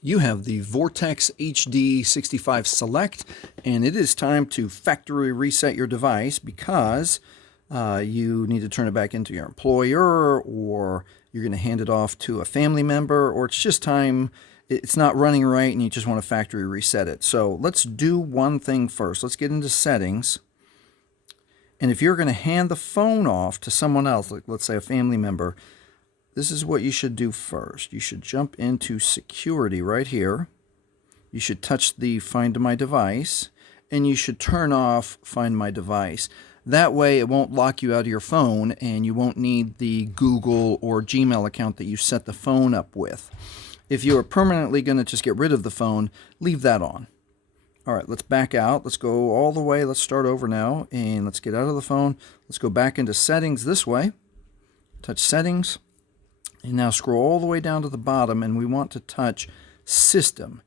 You have the Vortex HD65 Select, and it is time to factory reset your device because you need to turn it back into your employer, or you're going to hand it off to a family member, or it's just time, it's not running right and you just want to factory reset it. So let's do one thing first. Let's get into settings. And if you're going to hand the phone off to someone else, like let's say a family member, this is what you should do first. You should jump into security right here. You should touch the Find My Device, and you should turn off Find My Device. That way it won't lock you out of your phone, and you won't need the Google or Gmail account that you set the phone up with. If you are permanently going to just get rid of the phone, leave that on. All right, let's back out. Let's go all the way. Let's start over now, and let's get out of the phone. Let's go back into settings this way. Touch settings. And now scroll all the way down to the bottom, and we want to touch System.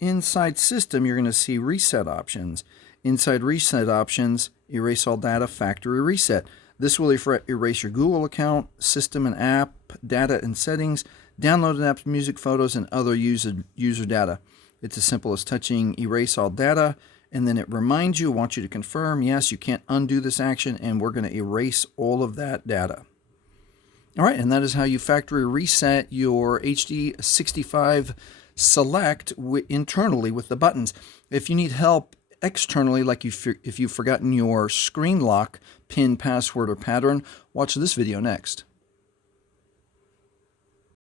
Inside System, you're going to see Reset Options. Inside Reset Options, Erase All Data, Factory Reset. This will erase your Google account, system and app, data and settings, downloaded apps, music, photos, and other user data. It's as simple as touching Erase All Data, and then it reminds you, wants you to confirm, yes, you can't undo this action, and we're going to erase all of that data. All right, and that is how you factory reset your HD65 Select internally with the buttons. If you need help externally, like if you've forgotten your screen lock, PIN, password, or pattern, watch this video next.